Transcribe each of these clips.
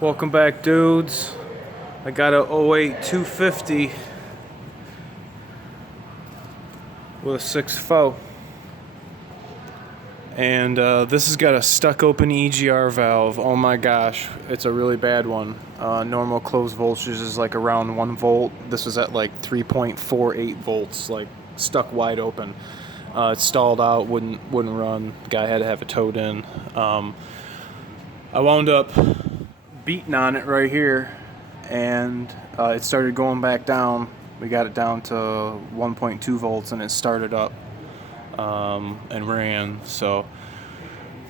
Welcome back, dudes. I got a 08 250 with a 6.4, and this has got a stuck open EGR valve. Oh my gosh, it's a really bad one. Normal closed voltage is like around 1 volt. This was at like 3.48 volts, like stuck wide open. It stalled out, wouldn't run. The guy had to have it towed in. I wound up beating on it right here, and it started going back down. We got it down to 1.2 volts, and it started up and ran. So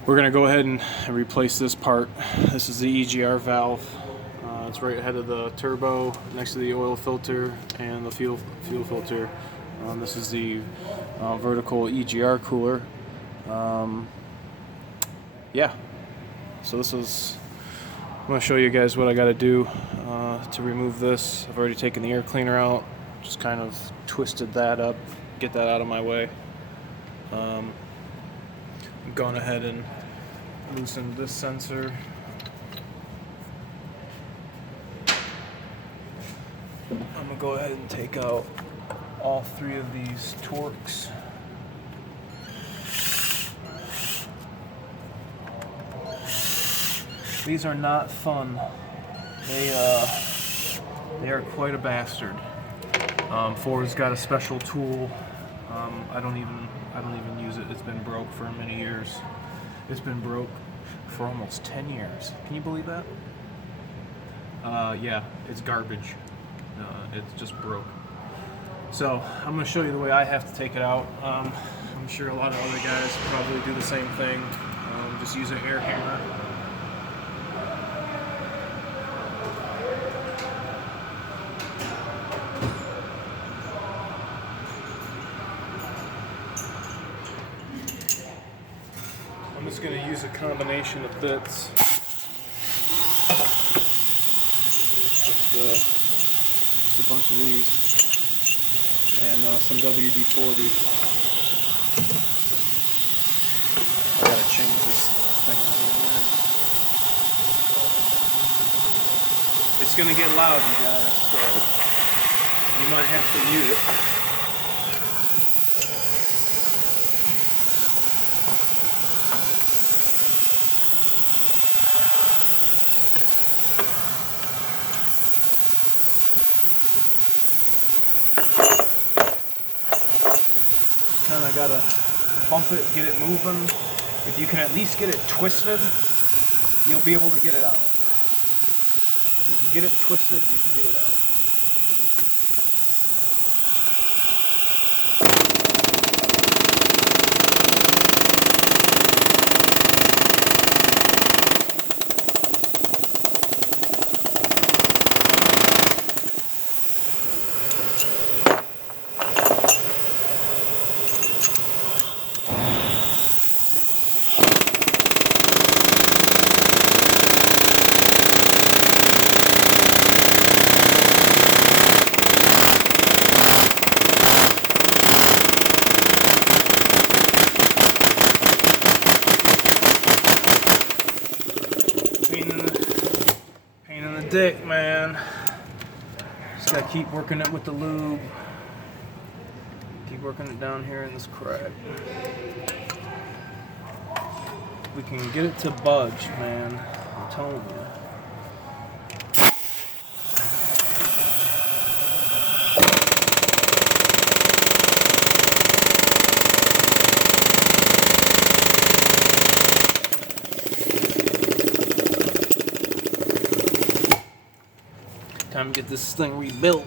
we're gonna go ahead and replace this part. This is the EGR valve. It's right ahead of the turbo, next to the oil filter and the fuel filter. This is the vertical EGR cooler. Yeah. So this is. I'm going to show you guys what I got to do to remove this. I've already taken the air cleaner out, just kind of twisted that up, get that out of my way. I'm going ahead and loosen this sensor. I'm going to go ahead and take out all 3 of these Torx. These are not fun. They are quite a bastard. Ford's got a special tool. I don't even use it. It's been broke for many years. It's been broke for almost 10 years. Can you believe that? Yeah, it's garbage. It's just broke. So I'm going to show you the way I have to take it out. I'm sure a lot of other guys probably do the same thing. Just use an air hammer. I'm just going to use a combination of bits. Just a bunch of these and some WD-40. I gotta change this thing out here, man. It's going to get loud, you guys, so you might have to mute it. Kind of gotta bump it, get it moving. If you can at least get it twisted, you'll be able to get it out. If you can get it twisted, you can get it out. Pain in the dick, man. Just gotta keep working it with the lube. Keep working it down here in this crack. We can get it to budge, man. I'm telling you. Time to get this thing rebuilt.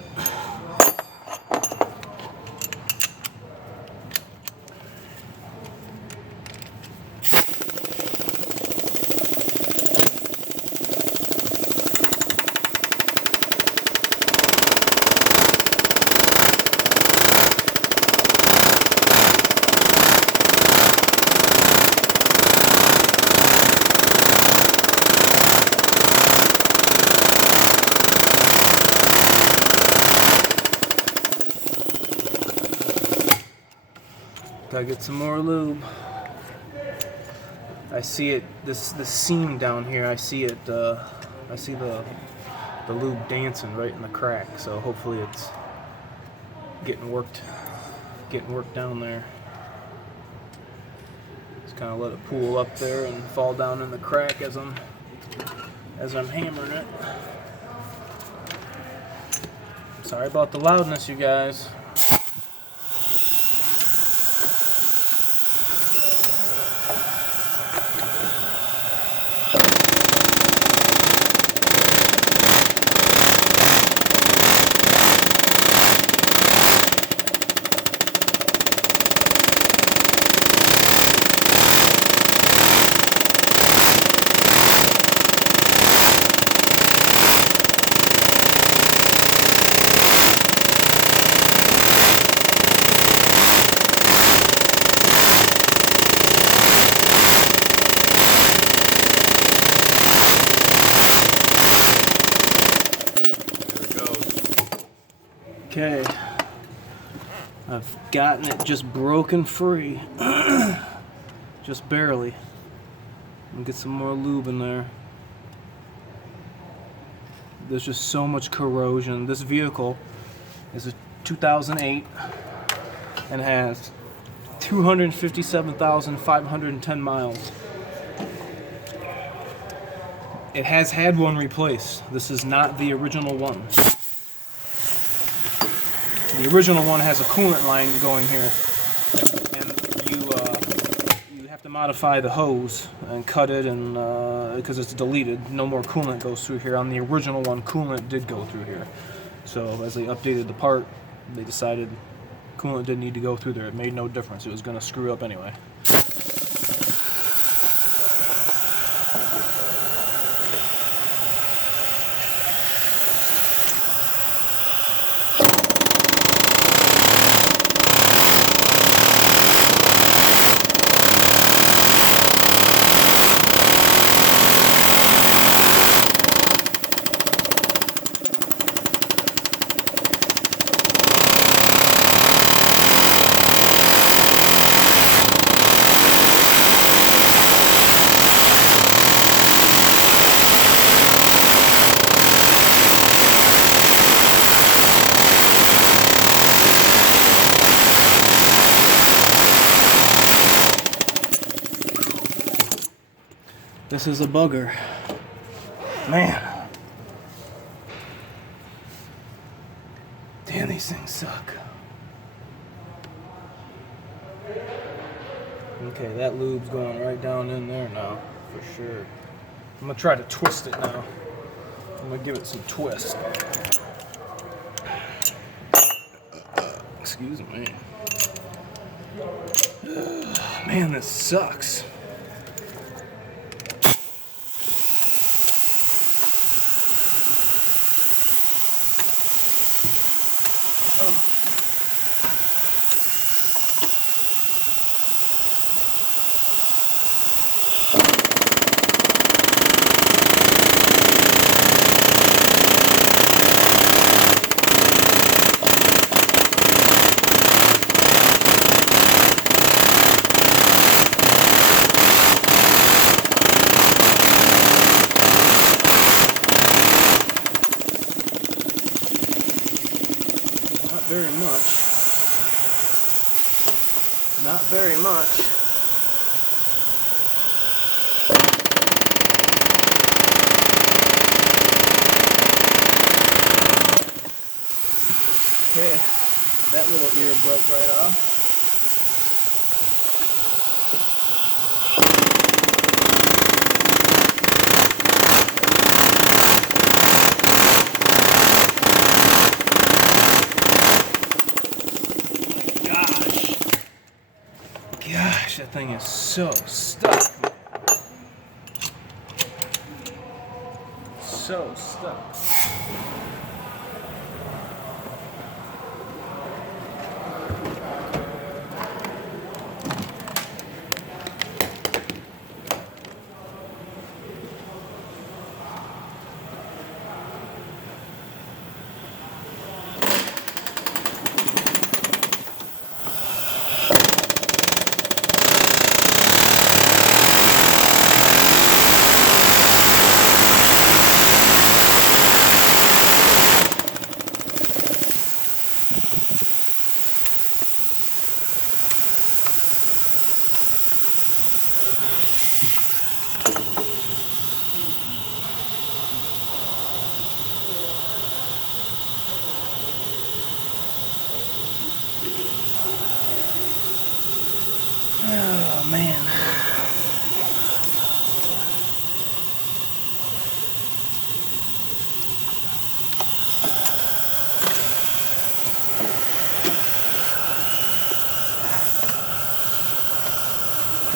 Gotta get some more lube. I see it, this seam down here, I see it I see the lube dancing right in the crack, so hopefully it's getting worked down there. Just kind of let it pool up there and fall down in the crack as I'm hammering it. Sorry about the loudness, you guys. Okay, I've gotten it just broken free, just barely. And get some more lube in there. There's just so much corrosion. This vehicle is a 2008 and has 257,510 miles. It has had one replaced. This is not the original one. The original one has a coolant line going here, and you have to modify the hose and cut it, and because it's deleted, no more coolant goes through here. On the original one, coolant did go through here. So as they updated the part, they decided coolant didn't need to go through there. It made no difference. It was going to screw up anyway. This is a bugger. Man. Damn, these things suck. Okay, that lube's going right down in there now, for sure. I'm gonna try to twist it now. I'm gonna give it some twist. Excuse me. Man, this sucks. Very much. Not very much. Okay, that little ear broke right off. Gosh, that thing is so stuck. So stuck.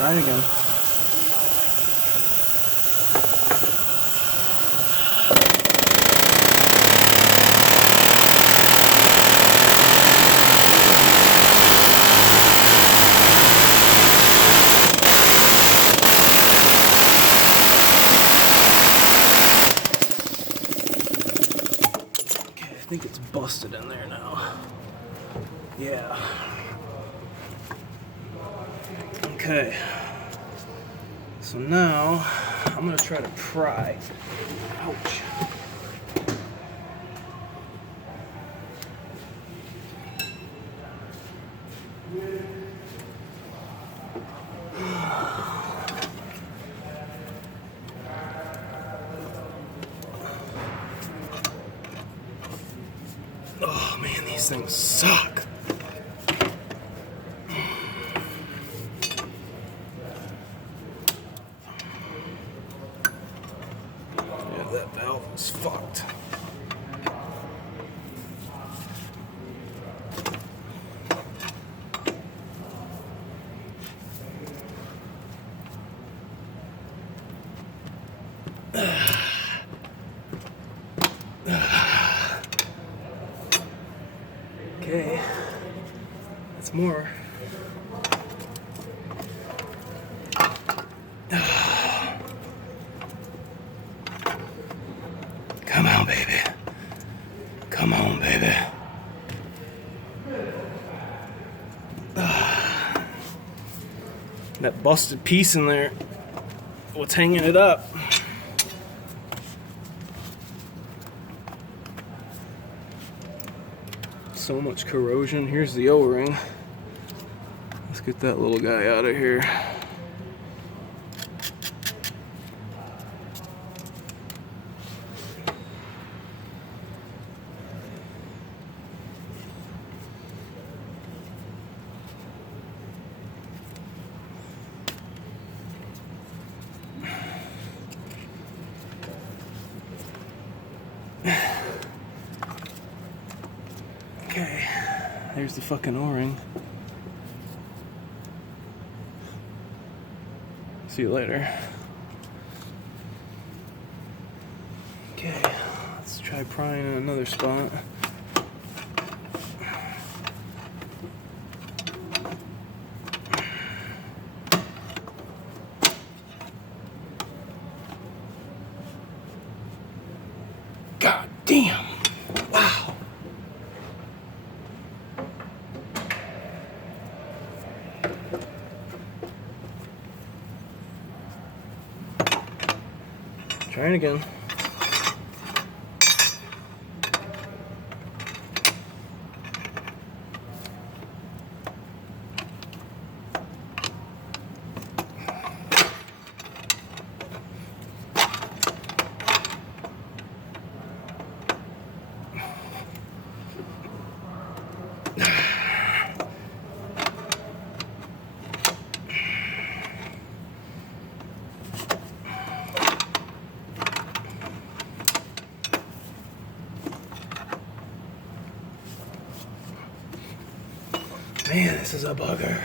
Try it again. Okay, I think it's busted in there now. Yeah. Okay. So now I'm gonna try to pry. Ouch. Oh man, these things suck. Yeah, that valve is fucked. Okay, that's more. Come on, baby. Come on, baby. That busted piece in there, what's hanging it up? So much corrosion. Here's the O-ring. Let's get that little guy out of here. Okay, there's the fucking O-ring. See you later. Okay, let's try prying in another spot. God damn! Wow! Trying again. Man, this is a bugger.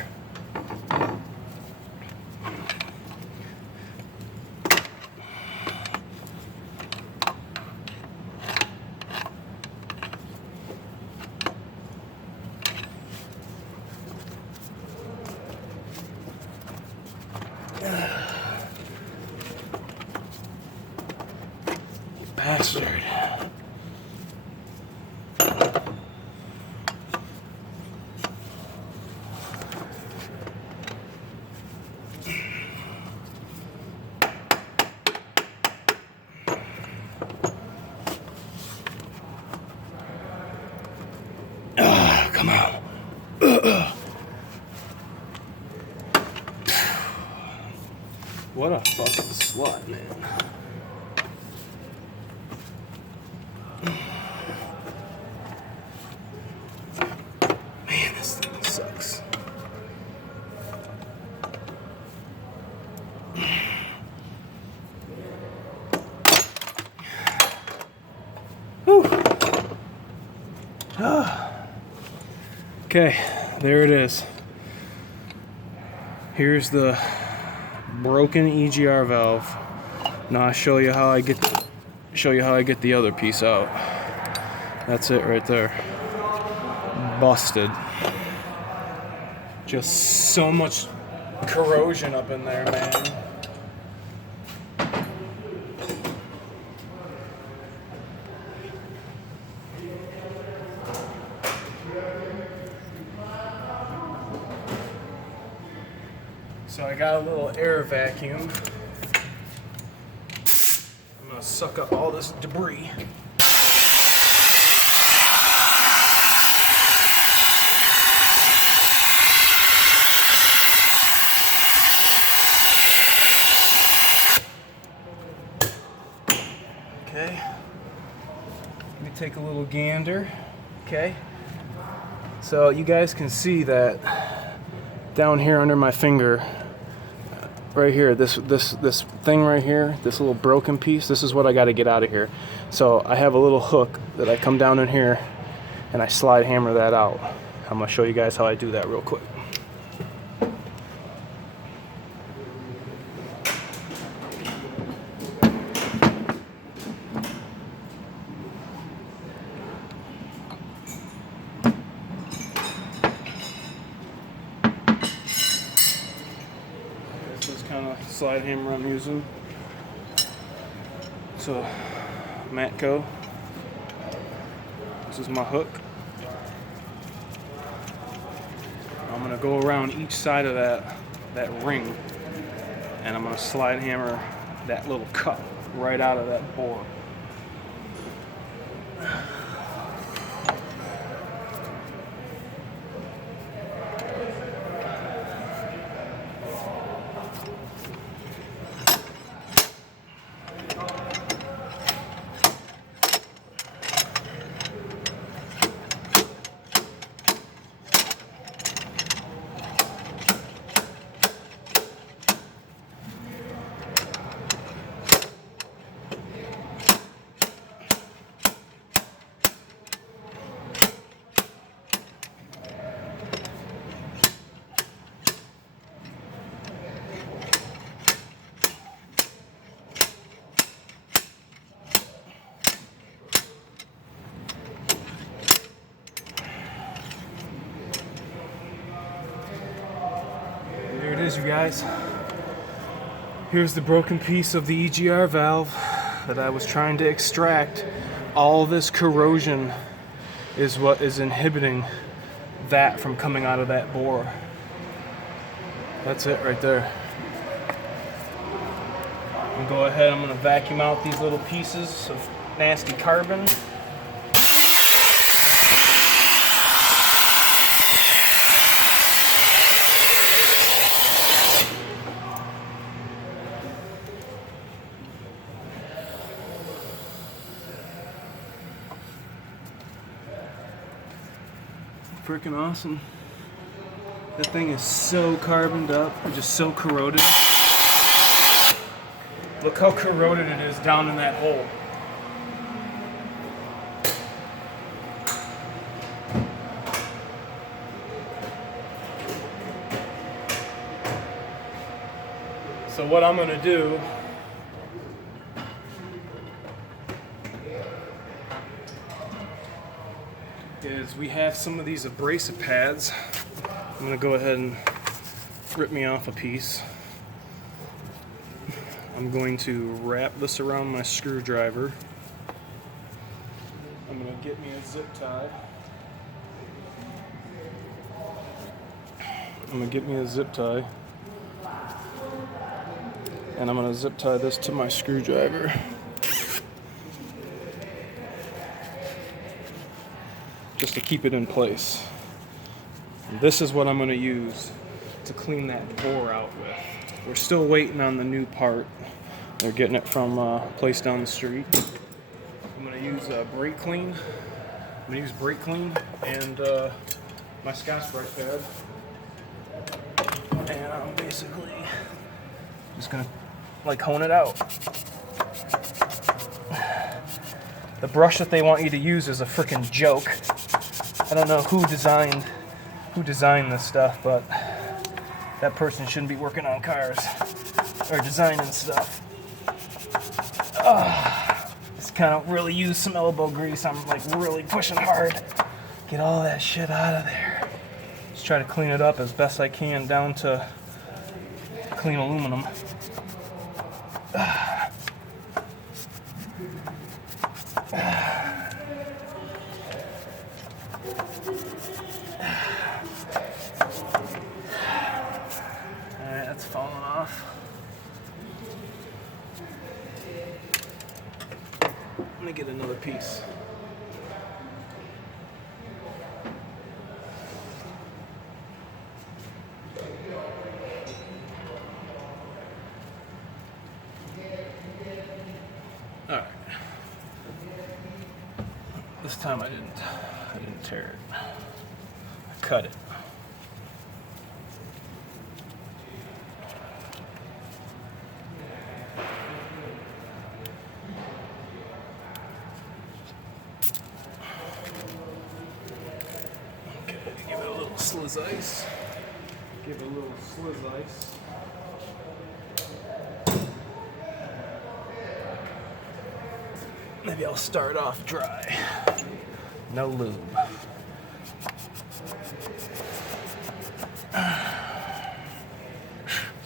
You bastard. Come on. What a fucking slut, man. Man, this thing sucks. Whew. Okay, there it is. Here's the broken EGR valve. Now I'll show you how I get the other piece out. That's it right there. Busted. Just so much corrosion up in there, man. So I got a little air vacuum. I'm gonna suck up all this debris. Okay. Let me take a little gander. Okay. So you guys can see that down here under my finger, right here, this thing right here, this little broken piece, this is what I got to get out of here. So I have a little hook that I come down in here and I slide hammer that out. I'm going to show you guys how I do that real quick. Kind of slide hammer I'm using. So Matco. This is my hook. I'm gonna go around each side of that ring, and I'm gonna slide hammer that little cut right out of that bore. There it is, you guys. Here's the broken piece of the EGR valve that I was trying to extract. All this corrosion is what is inhibiting that from coming out of that bore. That's it right there. And go ahead, I'm gonna vacuum out these little pieces of nasty carbon. Freaking awesome. That thing is so carboned up, just so corroded. Look how corroded it is down in that hole. So what I'm gonna do is, we have some of these abrasive pads. I'm gonna go ahead and rip me off a piece. I'm going to wrap this around my screwdriver. I'm gonna get me a zip tie. And I'm gonna zip tie this to my screwdriver. Just to keep it in place. And this is what I'm going to use to clean that bore out with. We're still waiting on the new part. They're getting it from a place down the street. I'm going to use brake clean. I'm going to use brake clean and my Scotch-Brite pad. And I'm basically just going to like hone it out. The brush that they want you to use is a freaking joke. I don't know who designed this stuff, but that person shouldn't be working on cars. or designing stuff. Just kind of really use some elbow grease. I'm like really pushing hard. Get all that shit out of there. Just try to clean it up as best I can down to clean aluminum. Alright, that's falling off. Let me get another piece. Alright. This time I didn't tear it. I cut it. Okay, give it a little sliz ice. Give it a little sliz ice. Maybe I'll start off dry. No lube.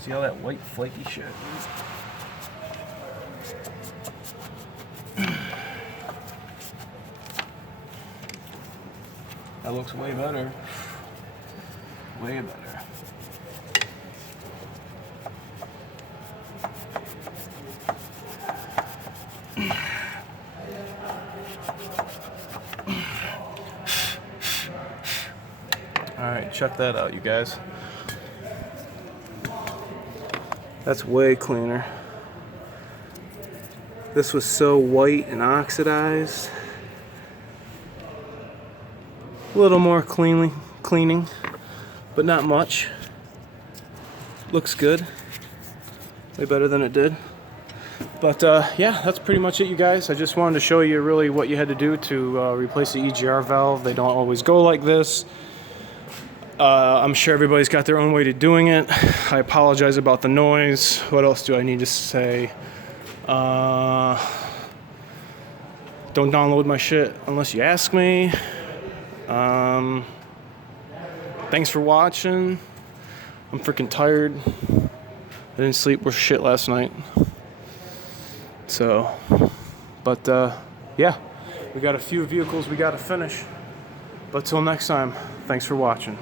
See all that white flaky shit? That looks way better. Way better. Alright, check that out, you guys. That's way cleaner. This was so white and oxidized. A little more cleaning, but not much. Looks good. Way better than it did. But yeah, that's pretty much it, you guys. I just wanted to show you really what you had to do to replace the EGR valve. They don't always go like this. I'm sure everybody's got their own way to doing it. I apologize about the noise. What else do I need to say? Don't download my shit unless you ask me. Thanks for watching. I'm freaking tired. I didn't sleep worth shit last night. So, but yeah, we got a few vehicles we got to finish. But till next time, thanks for watching.